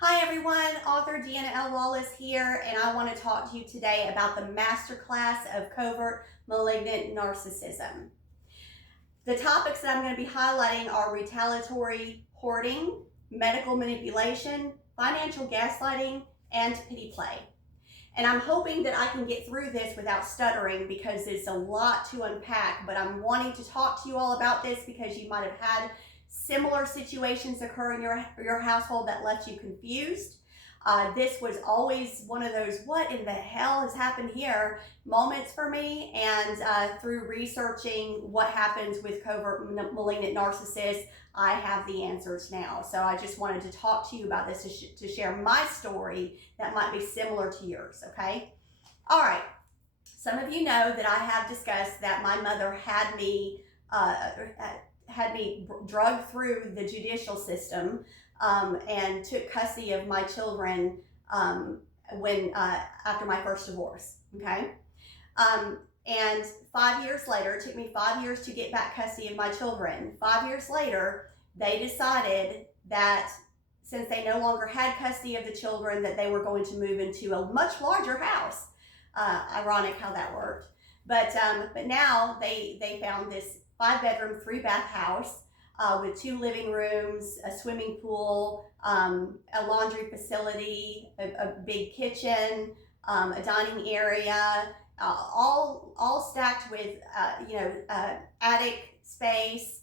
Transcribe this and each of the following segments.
Hi everyone, author Deanna L. Wallace here, and I want to talk to you today about the masterclass of covert malignant narcissism. The topics that I'm going to be highlighting are retaliatory hoarding, medical manipulation, financial gaslighting, and pity play. And I'm hoping that I can get through this without stuttering because it's a lot to unpack, but I'm wanting to talk to you all about this because you might have had similar situations occur in your household that left you confused. This was always one of those what in the hell has happened here moments for me, and through researching what happens with covert malignant narcissists, I have the answers now. So I just wanted to talk to you about this to share my story that might be similar to yours, okay? All right. Some of you know that I have discussed that my mother had me drugged through the judicial system and took custody of my children after my first divorce. Okay, and 5 years later, it took me 5 years to get back custody of my children. 5 years later, they decided that since they no longer had custody of the children, that they were going to move into a much larger house. Ironic how that worked, but now they found this 5-bedroom, 3-bath house with 2 living rooms, a swimming pool, a laundry facility, a big kitchen, a dining area, all stacked with attic space,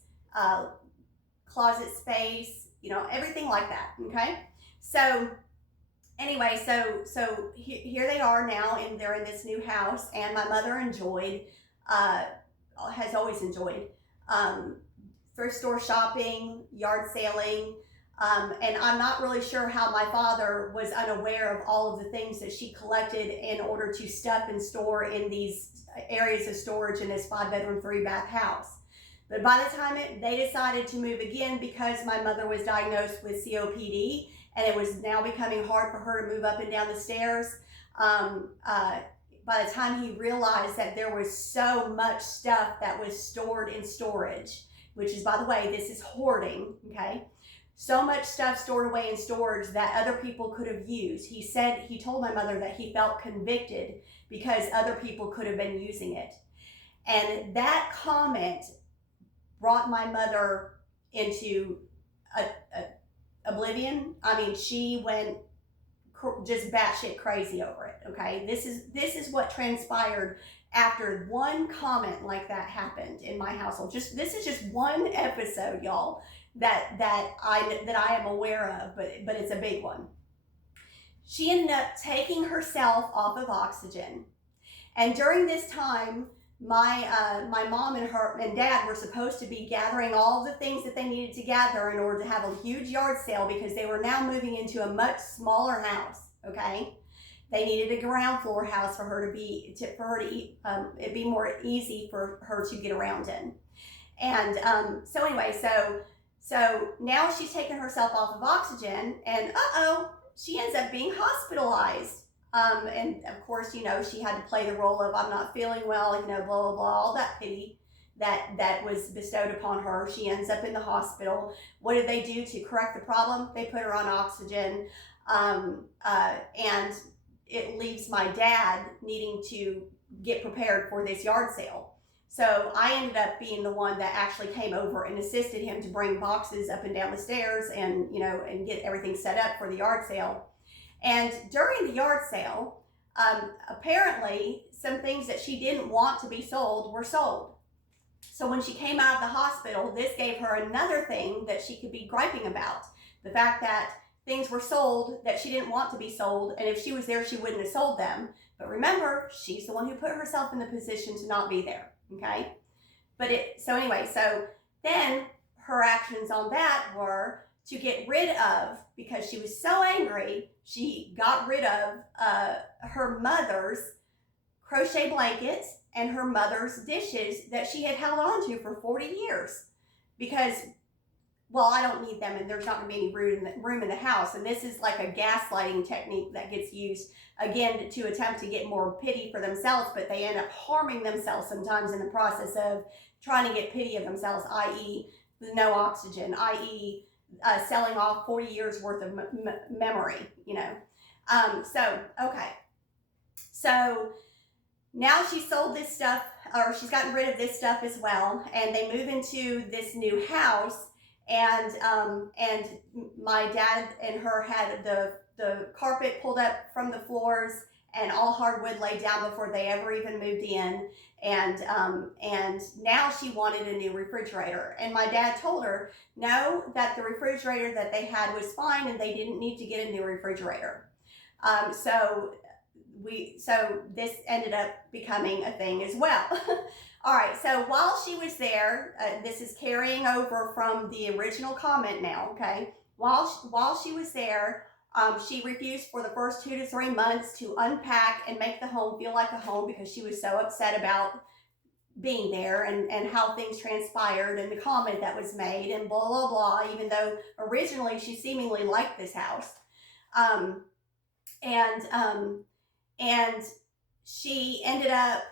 closet space, everything like that. Okay, so anyway, so here they are now, and they're in this new house, and my mother has always enjoyed thrift store shopping, yard sailing, and I'm not really sure how my father was unaware of all of the things that she collected in order to stuff and store in these areas of storage in this 5-bedroom, 3-bath house. But by the time they decided to move again, because my mother was diagnosed with COPD and it was now becoming hard for her to move up and down the stairs, by the time he realized that there was so much stuff that was stored in storage, which is, by the way, this is hoarding, okay? So much stuff stored away in storage that other people could have used. He told my mother that he felt convicted because other people could have been using it. And that comment brought my mother into oblivion. I mean, she went just batshit crazy over it. Okay, this is what transpired after one comment like that happened in my household. This is just one episode, y'all, that I am aware of, but it's a big one. She ended up taking herself off of oxygen, and during this time, my mom and dad were supposed to be gathering all the things that they needed to gather in order to have a huge yard sale because they were now moving into a much smaller house. Okay, they needed a ground floor house for her to eat. It'd be more easy for her to get around in. And so anyway, so now she's taken herself off of oxygen, and she ends up being hospitalized. And of course, she had to play the role of I'm not feeling well, blah, blah, blah, all that pity that was bestowed upon her. She ends up in the hospital. What did they do to correct the problem? They put her on oxygen, and it leaves my dad needing to get prepared for this yard sale. So I ended up being the one that actually came over and assisted him to bring boxes up and down the stairs and get everything set up for the yard sale. And during the yard sale, apparently some things that she didn't want to be sold were sold. So when she came out of the hospital, this gave her another thing that she could be griping about. The fact that things were sold that she didn't want to be sold, and if she was there, she wouldn't have sold them. But remember, she's the one who put herself in the position to not be there, okay? So then her actions on that were to get rid of, because she was so angry, she got rid of her mother's crochet blankets and her mother's dishes that she had held on to for 40 years because, well, I don't need them and there's not going to be any room in the house. And this is like a gaslighting technique that gets used, again, to attempt to get more pity for themselves, but they end up harming themselves sometimes in the process of trying to get pity of themselves, i.e. the no oxygen, i.e. selling off 40 years worth of memory, you know. Okay. So now she sold this stuff, or she's gotten rid of this stuff as well, and they move into this new house, and my dad and her had the carpet pulled up from the floors and all hardwood laid down before they ever even moved in, and now she wanted a new refrigerator, and my dad told her no, that the refrigerator that they had was fine and they didn't need to get a new refrigerator. So this ended up becoming a thing as well. All right, so while she was there, this is carrying over from the original comment now, okay? While she was there, she refused for the first 2 to 3 months to unpack and make the home feel like a home because she was so upset about being there and how things transpired and the comment that was made and blah, blah, blah, even though originally she seemingly liked this house. And she ended up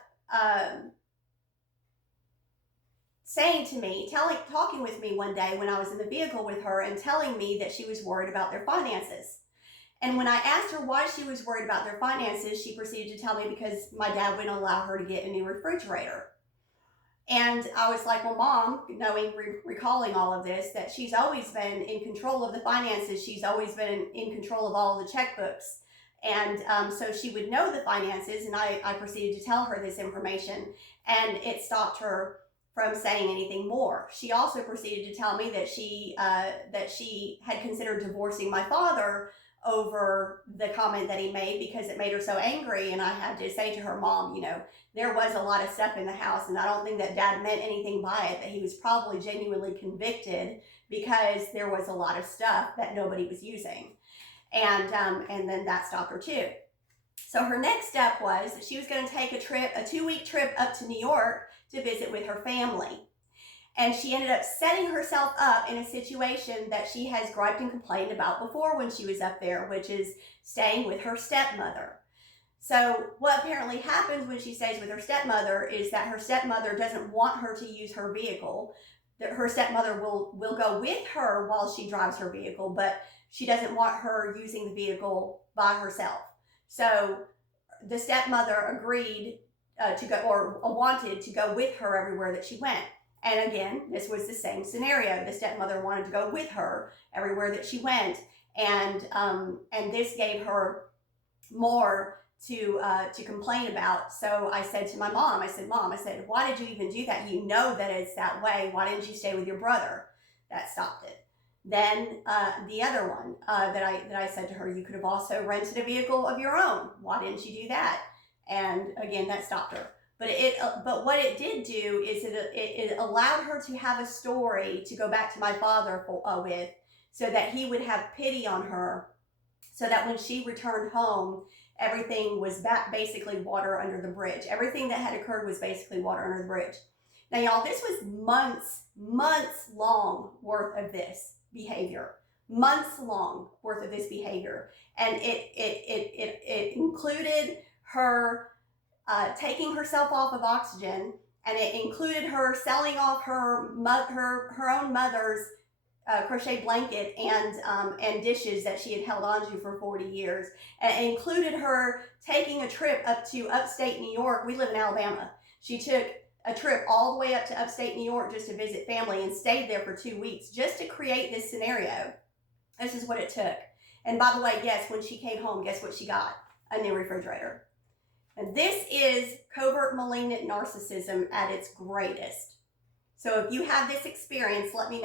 saying to me, talking with me one day when I was in the vehicle with her and telling me that she was worried about their finances. And when I asked her why she was worried about their finances, she proceeded to tell me because my dad wouldn't allow her to get a new refrigerator. And I was like, well, Mom, recalling all of this, that she's always been in control of the finances. She's always been in control of all of the checkbooks. And so she would know the finances, and I proceeded to tell her this information, and it stopped her from saying anything more. She also proceeded to tell me that she had considered divorcing my father over the comment that he made because it made her so angry. And I had to say to her, Mom, you know, there was a lot of stuff in the house, and I don't think that Dad meant anything by it, that he was probably genuinely convicted because there was a lot of stuff that nobody was using. And then that stopped her too. So her next step was that she was going to take a 2-week trip up to New York to visit with her family. And she ended up setting herself up in a situation that she has griped and complained about before when she was up there, which is staying with her stepmother. So what apparently happens when she stays with her stepmother is that her stepmother doesn't want her to use her vehicle. Her stepmother will go with her while she drives her vehicle, but she doesn't want her using the vehicle by herself. So the stepmother agreed to go, or wanted to go with her everywhere that she went. And again, this was the same scenario. The stepmother wanted to go with her everywhere that she went, and this gave her more to complain about. So I said to my mom, I said, Mom, why did you even do that? You know that it's that way. Why didn't you stay with your brother? That stopped it. Then the other one that I said to her, you could have also rented a vehicle of your own. Why didn't you do that? And again, that stopped her. But what it did do is it allowed her to have a story to go back to my father with, so that he would have pity on her, so that when she returned home, everything was basically water under the bridge. Everything that had occurred was basically water under the bridge. Now, y'all, this was months long worth of this behavior. Months long worth of this behavior. And it included her taking herself off of oxygen, and it included her selling off her own mother's crochet blanket and dishes that she had held on to for 40 years. And it included her taking a trip up to upstate New York. We live in Alabama. She took a trip all the way up to upstate New York just to visit family and stayed there for 2 weeks just to create this scenario. This is what it took. And by the way, yes, when she came home, guess what she got? A new refrigerator. And this is covert malignant narcissism at its greatest. So if you have this experience, let me know.